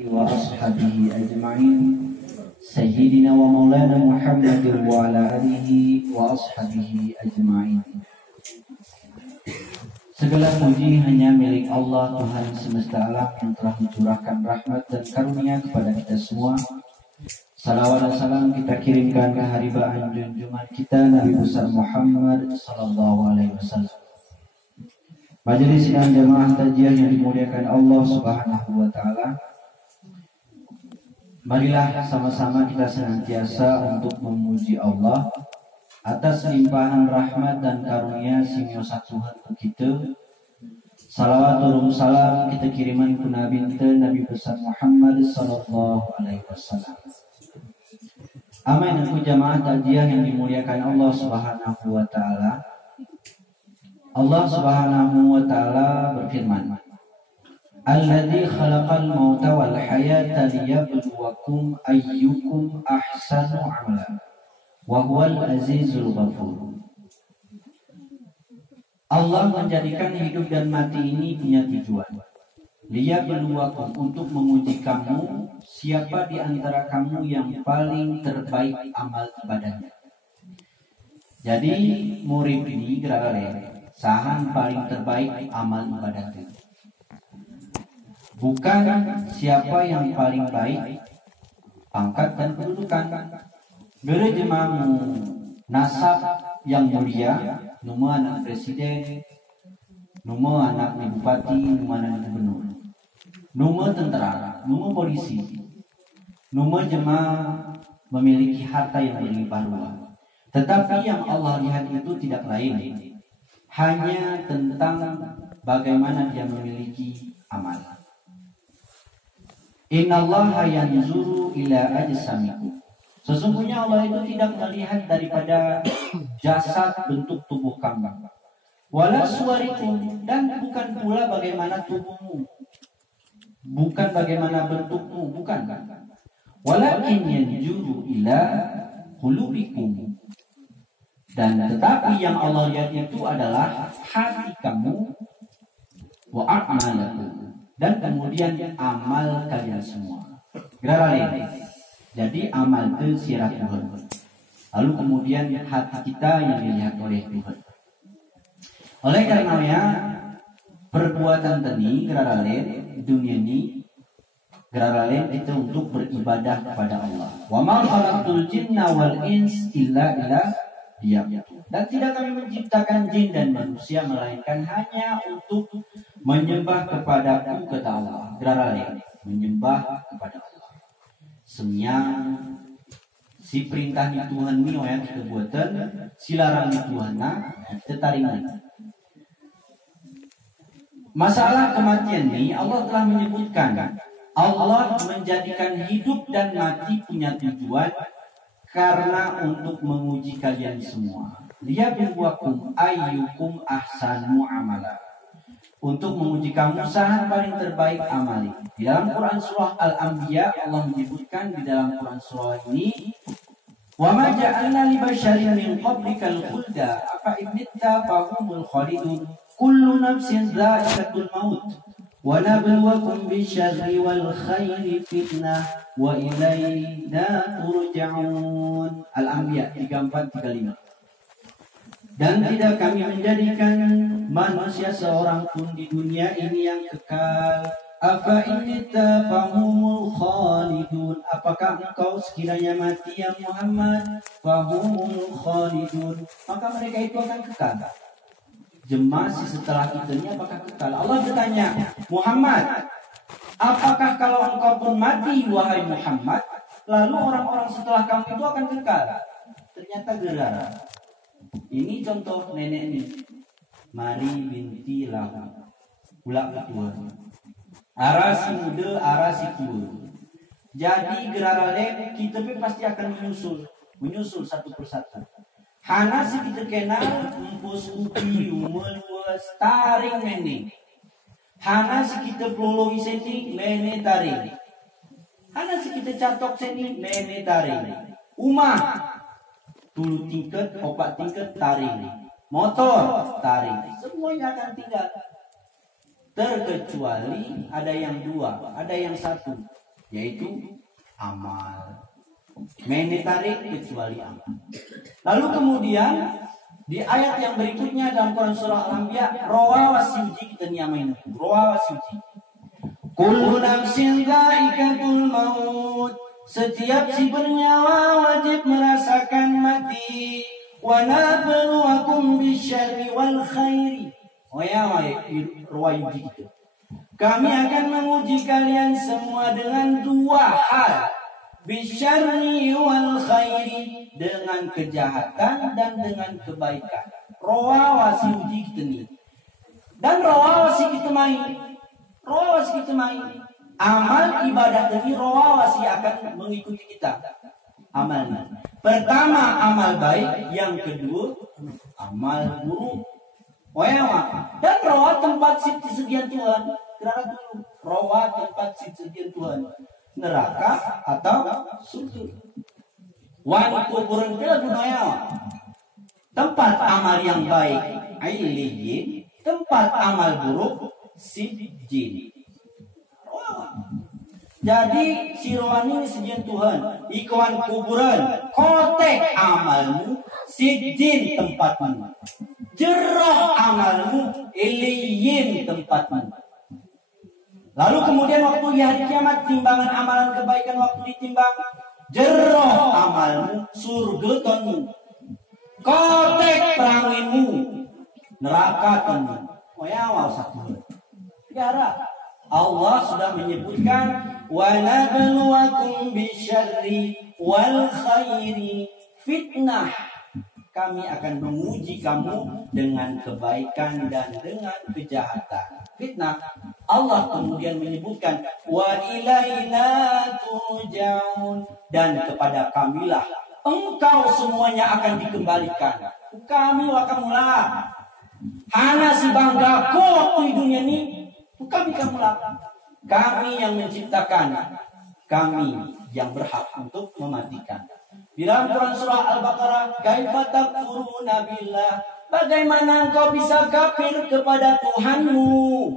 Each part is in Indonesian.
وأصحابه أجمعين سيدنا ومولانا محمد وعلى آله وأصحابه أجمعين. Segala puji hanya milik Allah, Tuhan semesta alam yang telah mencurahkan rahmat dan karunia kepada kita semua. Salawat dan salam kita kirimkan ke haribaan junjungan kita Nabi besar Muhammad sallallahu alaihi wasallam. Majelis dan jamaah tajiyah yang dimuliakan Allah Subhanahu wa taala. Marilah sama-sama kita senantiasa untuk memuji Allah atas limpahan rahmat dan karunia simiosa Tuhan untuk kita. Salawat dan salam kita kiriman ke Nabi besar Muhammad sallallahu alaihi wasallam. Amin. Aku jamaah tajiyah yang dimuliakan Allah Subhanahu wa taala. Allah Subhanahu wa taala berfirman, Alladzi khalaqal mauta wal hayata liyabluwakum ayyukum ahsanu amala wa huwal azizul ghafur. Allah menjadikan hidup dan mati ini punya tujuan. Liyabluwakum, untuk menguji kamu siapa di antara kamu yang paling terbaik amal ibadahnya. Jadi murid ini gerale sahan paling terbaik amal ibadahnya. Bukan siapa yang paling baik pangkat dan kedudukan. Beri jemamu nasab yang mulia, nama anak presiden, nama anak bupati, nama anak gubernur, nama tentara, nama polisi, nama jemaah memiliki harta yang berlimpah ruah. Tetapi yang Allah lihat itu tidak lain, hanya tentang bagaimana dia memiliki amal. Innallaha yanzuru ila ajsamikum. Sesungguhnya Allah itu tidak melihat daripada jasad bentuk tubuh kamu. Wala suwarikum, dan bukan pula bagaimana tubuhmu. Bukan bagaimana bentukmu, bukan. Walakin yanzuru ila qulubikum. Dan tetapi yang Allah lihat itu adalah hati kamu wa a'malakum, dan kemudian amal kalian semua. Gerarale. Jadi amal itu sirah Tuhan. Lalu kemudian hati kita yang dilihat oleh Tuhan. Oleh karenanya perbuatan tadi gerarale dunia ini gerarale itu untuk beribadah kepada Allah. Wa ma khalaqtul jinna wal ins illa liya'budun. Dan tidak kami menciptakan jin dan manusia melainkan hanya untuk menyembah kepadaku, kata Allah. Gerarale, menyembah kepada Allah. Semyang si perintah ni Tuhan ni yang kita buatan, si larang ni Tuhan kita taringan. Masalah kematian ni Allah telah menyebutkan, Allah menjadikan hidup dan mati punya tujuan karena untuk menguji kalian semua. Liyabluwakum ayyukum ahsanu amala, untuk menguji kamu saha paling terbaik amali. Di dalam Quran surah Al-Anbiya Allah menyebutkan di dalam Quran surah ini, wa ma ja'alna li basyarin min qablikal khulda afa imitta fahumul khalidun kullu nafsin dha'iqatul maut wa nabluwakum bisyarri wal khairi fitnah wa ilaina turja'un. Al-Anbiya 34-35. Dan tidak kami menjadikan manusia seorang pun di dunia ini yang kekal. Afa inita fahumul khalidun, apakah engkau sekiranya mati ya Muhammad, fahumul khalidun, maka mereka itu akan kekal. Jemasi setelah itu apakah kekal? Allah bertanya, Muhammad, apakah kalau engkau pun mati wahai Muhammad, lalu orang-orang setelah kamu itu akan kekal? Ternyata gerara. Ini contoh nenek ini, Mari binti Lahu, ulak ketua, arasi muda, arasi tua. Jadi gerarale kita pun pasti akan menyusul satu persatu. Hana si kita kenal empus upi, umulwas, taring mene. Hana si kita pelologi seni, mene taring. Hana si kita catok seni, mene taring. Umah 10 tingkat, 4 tingkat taring. Motor taring. Semuanya akan tinggal. Terkecuali ada yang 2, ada yang 1. yaitu amal. Menitarik kecuali amal. Lalu kemudian di ayat yang berikutnya dalam Quran surah Al-Anbiya, rawa wasiuji kita nyamain itu. Rawa wasiuji. Kullu nafsin dha'iqatul maut. Setiap si bernyawa wajib merasakan mati. Wa nabluwakum bisyarri wal khairi. Oh ya, rawa yuji itu. Kami akan menguji kalian semua dengan dua hal. Bisyarri wal khairi, dengan kejahatan dan dengan kebaikan. Rawawasi uji kita ni. Dan rawawasi kita main. Rawawasi kita main. Amal ibadah ini rawawasi akan mengikuti kita. Amalnya. Pertama amal baik, yang kedua amal buruk. Oh ya, dan rawa tempat segian Tuhan. Kira dulu. Rawa tempat segian Tuhan. Neraka atau surga. Wan kuburan itu gunanya tempat amal yang baik ailiyin, tempat amal buruk sijjin. Jadi siroan ini sejian Tuhan, ikuan kuburan, kotek amalmu, sijjin tempatmu, jerah amalmu, iliyin tempatmu. Lalu kemudian waktu di hari kiamat, timbangan amalan kebaikan waktu ditimbang, jeroh amalmu, surga tonmu, kotek peranginmu, neraka tonmu. Oh ya, satu. Biara Allah sudah menyebutkan, wa nabluwakum bisyarri wal khairi fitnah. Kami akan menguji kamu dengan kebaikan dan dengan kejahatan. Fitnah. Allah kemudian menyebutkan wa ilaina turja'un, dan kepada kamilah engkau semuanya akan dikembalikan. Kami wa kamulah. Hana si banggaku waktu di dunia ini, kami kamulah. Kami yang menciptakan, kami yang berhak untuk mematikan. Di dalam Quran surah Al-Baqarah, kaifa takfuruna billah, bagaimana engkau bisa kafir kepada Tuhanmu?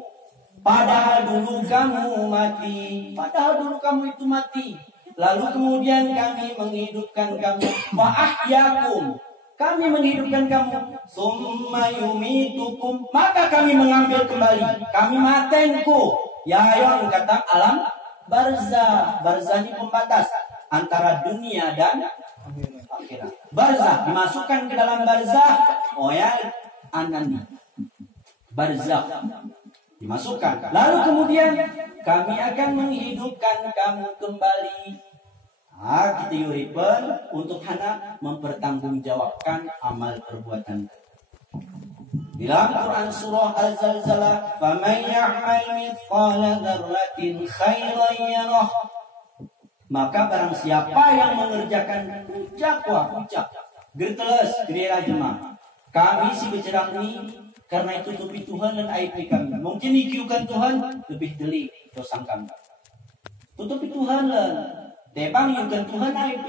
Padahal dulu kamu mati. Padahal dulu kamu itu mati. Lalu kemudian kami menghidupkan kamu. Wa ahyakum, kami menghidupkan kamu. Summa yumitukum, maka kami mengambil kembali. Kami matenku. Ya yang kata alam barzah. Barzah ini pembatas antara dunia dan akhirat. Barzah dimasukkan ke dalam barzah. Oh ya, anani. Barzah dimasukkan. Lalu kemudian kami akan menghidupkan kamu kembali. Kita yuripen untuk hendak mempertanggungjawabkan amal perbuatan. Di dalam Quran surah Al-Zalzalah, "Faman ya'mal mithqala dzarratin khairan yarah." Maka barang siapa yang mengerjakan puncak, gerteles, gerera jemaah. Kami si becerang ini karena itu tutupi Tuhan dan aib kami. Mungkin ikiukan Tuhan lebih delik dosa kami. Tutupi Tuhan lah. Tebang ikiukan Tuhan aib.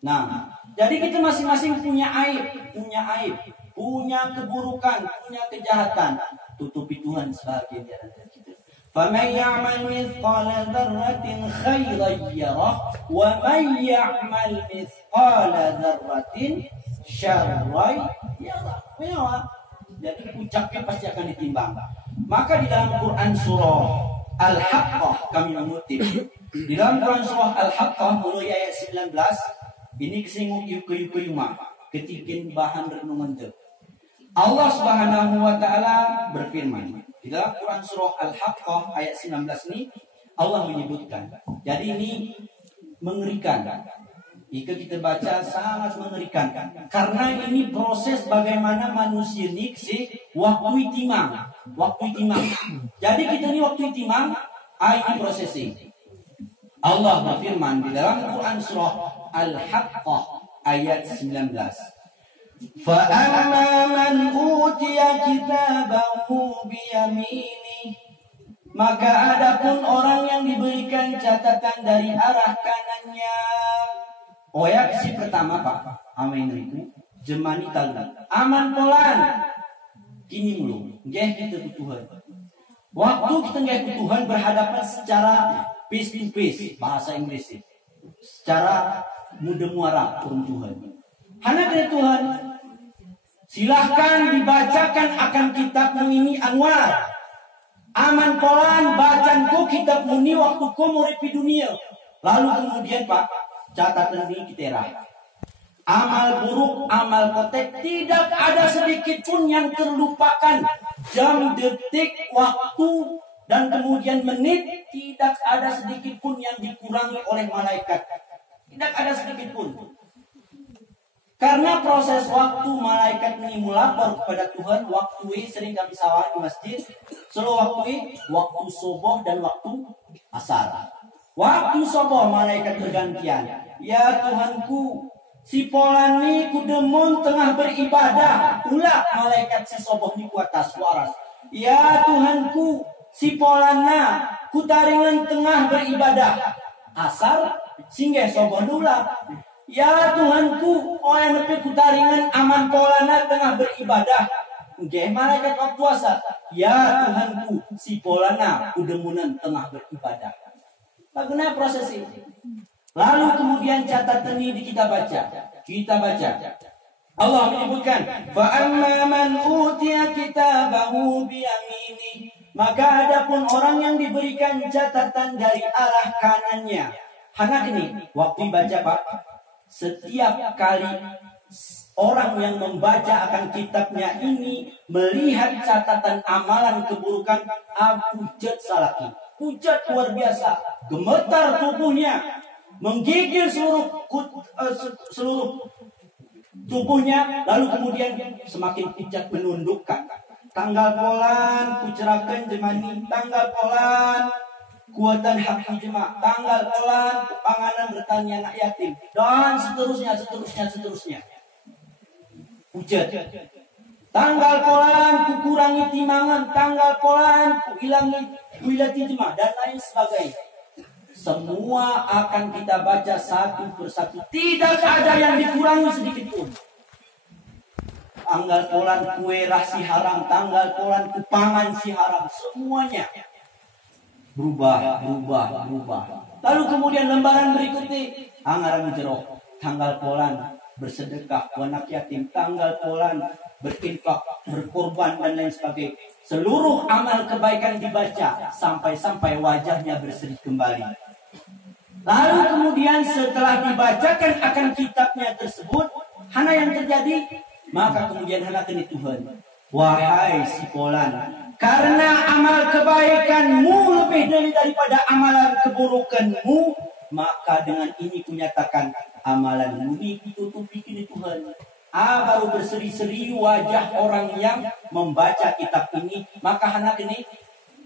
Nah, jadi kita masing-masing punya aib, punya keburukan, punya kejahatan. Tutupi Tuhan sebagai di antara kita. Faman ya'mal mithqala dzarratin khairan yarah wa man ya'mal mithqala dzarratin syarran yarah. Jadi ucapnya pasti akan ditimbang. Maka di dalam Quran surah Al-Haqqah kami mengutip. Di dalam Quran surah Al-Haqqah mulai ayat 19, ini kesinggung yuku-yuku-yuma, ketikin bahan renungan itu. Allah Subhanahu wa taala berfirman di dalam Quran surah Al-Haqqah ayat 19 ini, Allah menyebutkan. Jadi ini mengerikan. Jika kita baca sangat mengerikan, karena ini proses bagaimana manusia ini waktu itimam. Jadi kita ini waktu itimam, ini prosesnya. Allah berfirman di dalam Quran surah Al-Haqqah ayat 19. Fa'amma man utiya kitabahu biyamini, maka adapun orang yang diberikan catatan dari arah kanannya. Si pertama Pak, amin itu jemani talan. Aman polan. Kini mulu, kita ke Tuhan. Waktu kita ke Tuhan berhadapan secara face to face, bahasa Inggris secara mudah muara turun Tuhan. Hana dari Tuhan, silahkan dibacakan akan kitabmu ini Anwar. Aman kolan bacanku kitab muni waktu ku murid di dunia. Lalu kemudian Pak, catatan ini kita erah. Amal buruk, amal kotek, tidak ada sedikit pun yang terlupakan. Jam, detik, waktu, dan kemudian menit, tidak ada sedikit pun yang dikurangi oleh malaikat. Tidak ada sedikit pun. Karena proses waktu malaikat ini melapor kepada Tuhan, waktu sering kami sawah di masjid, selalu waktu subuh dan waktu asar. Waktu subuh malaikat bergantian. Ya Tuhanku, si polani kudemun tengah beribadah. Ulah malaikat si subuh ni kuatas waras. Ya Tuhanku, si polana kutaringan tengah beribadah. Asar singgah subuh ulah. Ya Tuhanku, yang nepi kutaringan aman polana tengah beribadah. Nggih malaikat waktu asar. Ya Tuhanku, si polana kudemunan tengah beribadah. Bagaimana proses ini? Lalu kemudian catatan ini kita baca. Allah menyebutkan, fa amma man utiya kitabahu bi yamini. Maka adapun orang yang diberikan catatan dari arah kanannya. Hana ini waktu baca Pak. Setiap kali orang yang membaca akan kitabnya ini melihat catatan amalan keburukan, hujat salaki, hujat luar biasa, gemetar tubuhnya, menggigil seluruh tubuhnya, lalu kemudian semakin pijat menundukkan. Tanggal polan kucerakan jemani, tanggal polan kuatan hak jemaah, tanggal polan kepanganan bertani anak yatim, dan seterusnya. Hujat. Tanggal polan kukurangi timangan, tanggal polan kuilati jemaah, dan lain sebagainya. Semua akan kita baca satu persatu. Tidak ada yang dikurangi sedikit pun. Tanggal polan kue rasi haram, tanggal polan kupangan si haram, semuanya berubah. Lalu kemudian lembaran berikutnya anggaran jerok, tanggal polan bersedekah, anak yatim, tanggal polan berinfak, berkorban dan lain sebagainya. Seluruh amal kebaikan dibaca sampai wajahnya berseri kembali. Lalu kemudian setelah dibacakan akan kitabnya tersebut, hana yang terjadi, maka kemudian hana kini Tuhan, wahai si polan, karena amal kebaikanmu lebih daripada amalan keburukanmu, maka dengan ini kunyatakan amalanmu ini ditutupi kini Tuhan. Baru berseri-seri wajah orang yang membaca kitab ini, maka anak ini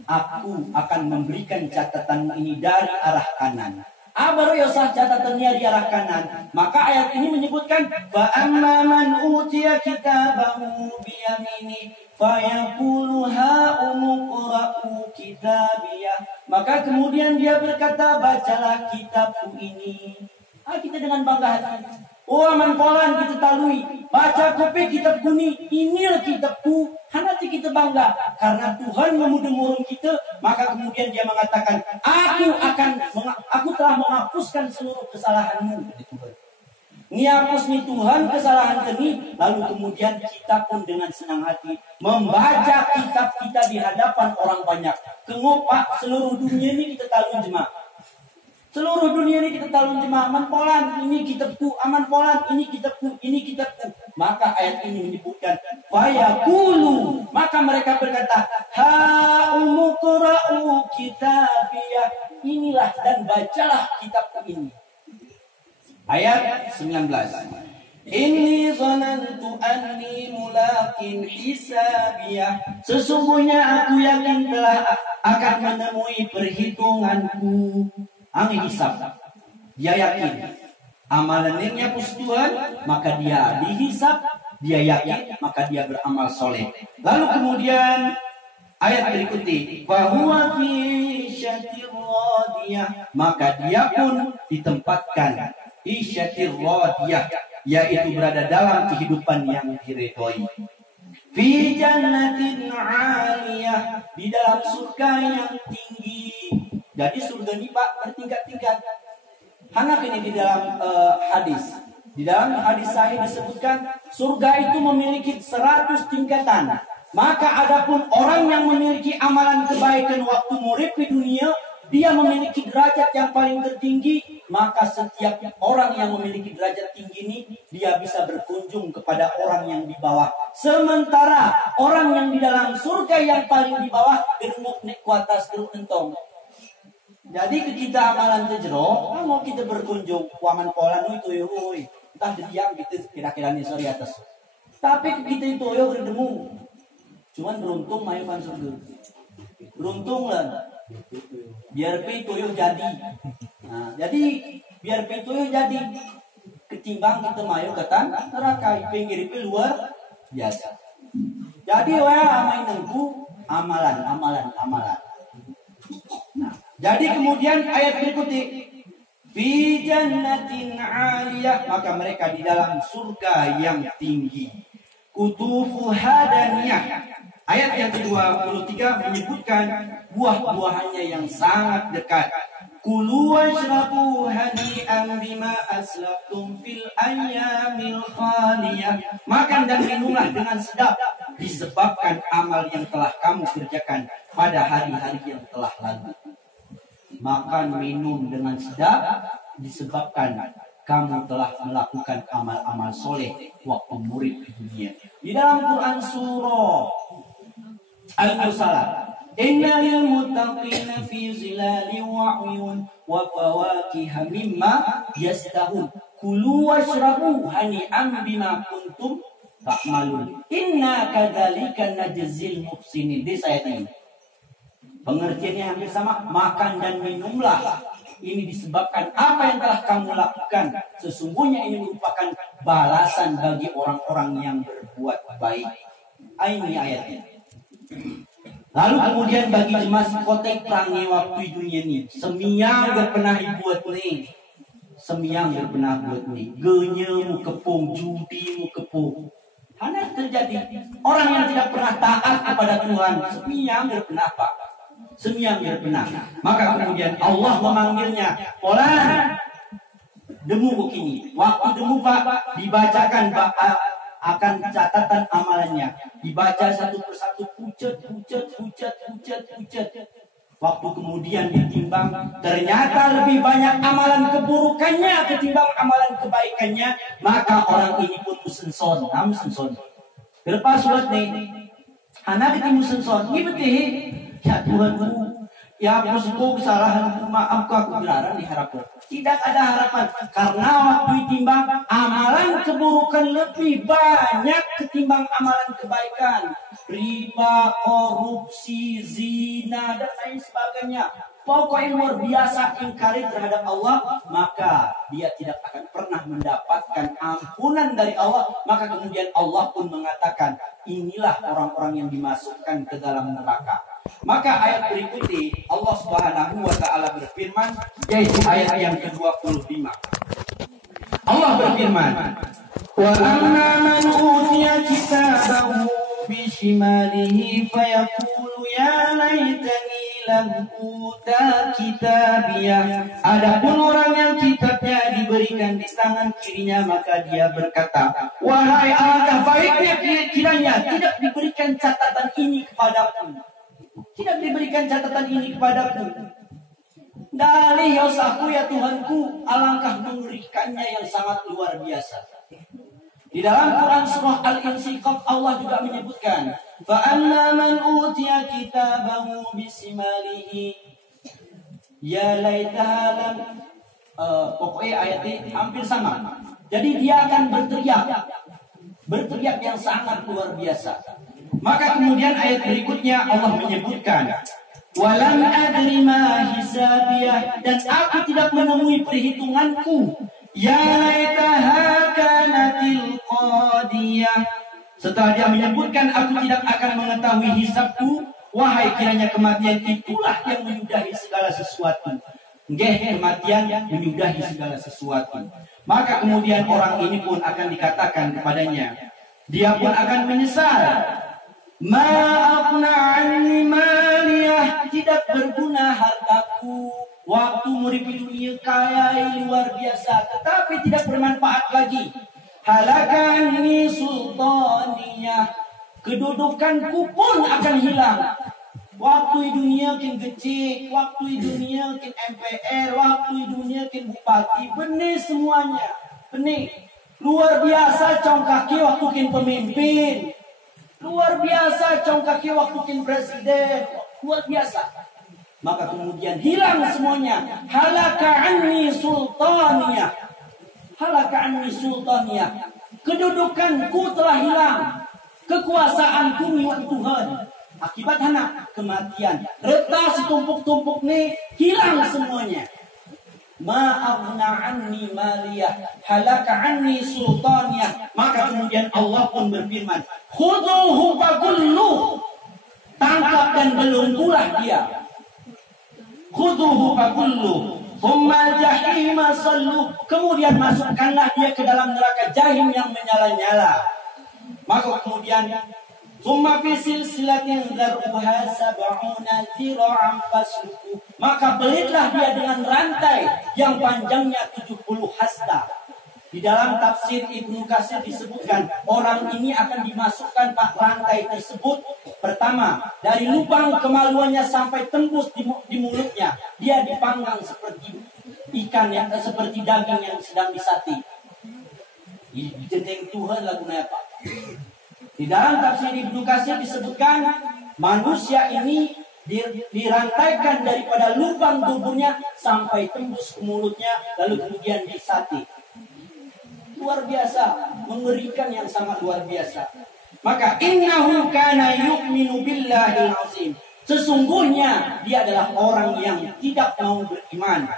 aku akan memberikan catatan ini dari arah kanan. Baru yosah catatannya di arah kanan. Maka ayat ini menyebutkan fa amma man utiya kitabahu bi yamini fayaqulu ha umqra'u kitabiyah. Maka kemudian dia berkata, bacalah kitabku ini. Kita dengan bangga hati. Aman polan kita talui, baca kopi kitabku inilah kitabku. Hanati kita bangga karena Tuhan memudeng-murung kita. Maka kemudian dia mengatakan, aku telah menghapuskan seluruh kesalahanmu. Ngihapus nih Tuhan kesalahan ini. Lalu kemudian kita pun dengan senang hati membaca kitab kita di hadapan orang banyak. Kengopak seluruh dunia ini kita talun jemaah. Seluruh dunia ini kita talun jemaah. Aman polan ini kitabku, aman polan ini kitabku, ini kitabku. Maka ayat ini menyebutkan fayaqulu, maka mereka berkata, ha umqra'u kitabiyah, inilah dan bacalah kitabku ini. Ayat 19. Inni dhanantu anni mulaqin hisabiyah, sesungguhnya aku yakin telah akan menemui perhitunganku. Angin hisab, dia yakin amalannya pus Tuhan, maka dia dihisab, dia yakin, maka dia beramal soleh. Lalu kemudian ayat berikutnya, bahwa fi isyatir radiyah, maka dia pun ditempatkan isyatir radiyah, yaitu berada dalam kehidupan yang diridhoi. Fi jannatin 'aliyah, di dalam surga yang tinggi. Jadi surga ini Pak bertingkat-tingkat. Hanak ini di dalam hadis. Di dalam hadis sahih disebutkan surga itu memiliki 100 tingkatan. Maka adapun orang yang memiliki amalan kebaikan waktu murid di dunia, dia memiliki derajat yang paling tertinggi. Maka setiap orang yang memiliki derajat tinggi ini, dia bisa berkunjung kepada orang yang di bawah. Sementara orang yang di dalam surga yang paling di bawah, gerumuk nek ku atas geruk entong. Jadi kita amalan tejero, mau kita berkunjung, waman pola itu yoi. Entah diam gitu kira-kira nih sorry atas. Tapi kita itu yo berdemu. Cuman beruntung mayukan surga. Beruntung lah. Biar pituyo jadi. Nah, jadi biar pituyo jadi ketimbang kita mayu ketan neraka pinggir luar biasa. Jadi amai nengku amalan. Nah, jadi kemudian ayat berikutnya fi jannatin 'aliyah, maka mereka di dalam surga yang tinggi. Kutufuha daniyah. Ayat yang ke-23 menyebutkan buah-buahannya yang sangat dekat. Kulu washrabu hani'an bima aslaftum fil ayyamil khaliyah. Makan dan minumlah dengan sedap disebabkan amal yang telah kamu kerjakan pada hari-hari yang telah lalu. Makan minum dengan sedap disebabkan kamu telah melakukan amal-amal soleh waktu murid di dunia. Di dalam Quran surah Al-Mursalat, Inna lil muttaqina fi zilalin wa 'uyun wa fawakiha mimma yastahun. Kulu washrabu hani'an bima kuntum ta'malun. Inna kadzalika najzil muhsinin. Di ayat ini pengertiannya hampir sama. Makan dan minumlah. Ini disebabkan apa yang telah kamu lakukan. Sesungguhnya ini merupakan balasan bagi orang-orang yang berbuat baik. Ini ayatnya. Lalu kemudian bagi jemaah kotek perangi waktu dunia ini, semiang gak pernah dibuat nih. Semiang gak pernah buat nih. Genya mu kepung, judi mu kepung. Hanya terjadi orang yang tidak pernah taat kepada Tuhan. Semiang gak pernah Pak. Semiang gak pernah. Maka kemudian Allah memanggilnya. Pola demu begini. Waktu demu Pak dibacakan akan catatan amalannya. Dibaca satu persatu, pucet. Waktu kemudian ditimbang, ternyata lebih banyak amalan keburukannya ketimbang amalan kebaikannya. Maka orang ini pun musenson. Berapa surat nih? Anak itu musenson. Ini betul. Ya Tuhanku, ya hapusku kesalahanku, maafku, aku dilarang diharapkan. Tidak ada harapan. Karena waktu ditimbang, amalan keburukan lebih banyak ketimbang amalan kebaikan. Riba, korupsi, zina, dan lain sebagainya. Pokoknya luar biasa ingkari terhadap Allah. Maka dia tidak akan pernah mendapatkan ampunan dari Allah. Maka kemudian Allah pun mengatakan, inilah orang-orang yang dimasukkan ke dalam neraka. Maka ayat berikutnya Allah Subhanahu wa taala berfirman, yaitu ayat yang ke-25. Allah berfirman, "Wa amma man utiya kitabahu bi shimalihi fayaqulu ya laitani lam uta kitabiyah." Adapun orang yang kitabnya diberikan di tangan kirinya, maka dia berkata, "Wahai alangkah baiknya kiranya tidak diberikan catatan ini kepadaku." Tidak diberikan catatan ini kepadaku. Dalih ya usahaku ya Tuhanku, alangkah mengerikannya yang sangat luar biasa. Di dalam Quran surah Al-Insyiqaq Allah juga menyebutkan, fa amma man utiya kitabahu bisimalihi ya laitaha lam. Pokoknya ayat ini hampir sama. Jadi dia akan berteriak yang sangat luar biasa. Maka kemudian ayat berikutnya Allah menyebutkan, walam adri ma hisabiyah, dan aku tidak menemui perhitunganku. Ya laitaha kanatil qadiyah. Setelah dia menyebutkan aku tidak akan mengetahui hisabku, wahai kiranya kematian itulah yang menyudahi segala sesuatu. Kematian yang menyudahi segala sesuatu. Maka kemudian orang ini pun akan dikatakan kepadanya, dia pun akan menyesal. Ma aqna anni maliya Sudah tidak berguna hartaku. Waktu murid di dunia kaya luar biasa, tetapi tidak bermanfaat lagi. Halakanni sultaniyah. Kedudukanku pun akan hilang. Waktu di dunia kin kecil, waktu di dunia kin MPR, waktu di dunia kin bupati, benih semuanya. Benih. Luar biasa cong kaki waktu kin pemimpin. Luar biasa cong kaki waktu kin presiden. Luar biasa. Maka kemudian hilang semuanya. Halaka anni sultaniyah. Halaka anni sultaniyah. Kedudukanku telah hilang. Kekuasaanku milik Tuhan. Akibat anak kematian. Retas tumpuk-tumpuk nih hilang semuanya. Ma'aghna anni maliyah. Halaka anni sultaniyah. Maka kemudian Allah pun berfirman, khuduhu fagulluh. Tangkap dan belenggulah dia. Khuduhu fagulluh. Thumma jahima salluh. Kemudian masukkanlah dia ke dalam neraka jahim yang menyala-nyala. Maka kemudian thumma fi silsilatin dzar'uha sab'una dzira'an fasluku. Maka belitlah dia dengan rantai yang panjangnya 70 hasta. Di dalam tafsir Ibnu Katsir disebutkan orang ini akan dimasukkan rantai tersebut pertama dari lubang kemaluannya sampai tembus di mulutnya. Dia dipanggang seperti ikan yang seperti daging yang sedang disati. Dijenteng Tuhan lagunya apa? Di dalam tafsir Ibnu Katsir disebutkan manusia ini dirantaikan daripada lubang tubuhnya sampai tembus ke mulutnya lalu kemudian disati. Luar biasa, mengerikan yang sangat luar biasa. Maka innahu kana yu'minu billahil azim. Sesungguhnya dia adalah orang yang tidak mau beriman.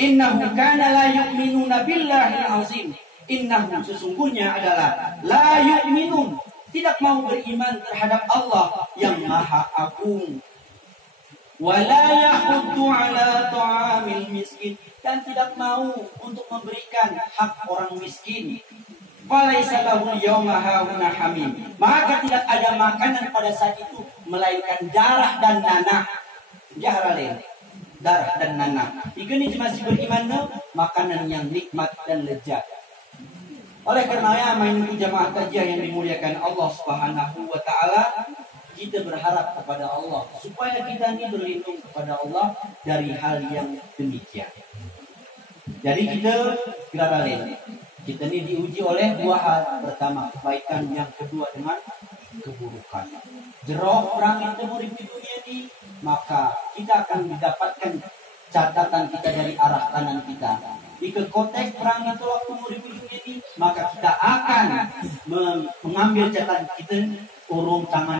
Innahu kana la yu'minuna billahil azim. Innahu sesungguhnya adalah la yu'minun, tidak mau beriman terhadap Allah yang Maha Agung. Wala yahuddu ala ta'amil miskin, dan tidak mau untuk memberikan hak orang miskin. Falaisa lahu yawma hauna hamim. Maka tidak ada makanan pada saat itu melainkan darah dan nanah. Jahralain. Darah dan nanah. Ini masih beriman no? Makanan yang nikmat dan lezat. Oleh karenanya main jamaah kajian yang dimuliakan Allah Subhanahu wa taala, kita berharap kepada Allah supaya kita ini berlindung kepada Allah dari hal yang demikian. Jadi kita ini diuji oleh dua hal. Pertama kebaikan, yang kedua dengan keburukan. Jerok perang yang temuri di dunia ini, maka kita akan mendapatkan catatan kita dari arah kanan kita. Di kekotek perang itu waktu muri di dunia ini, maka kita akan mengambil catatan kita urung tangan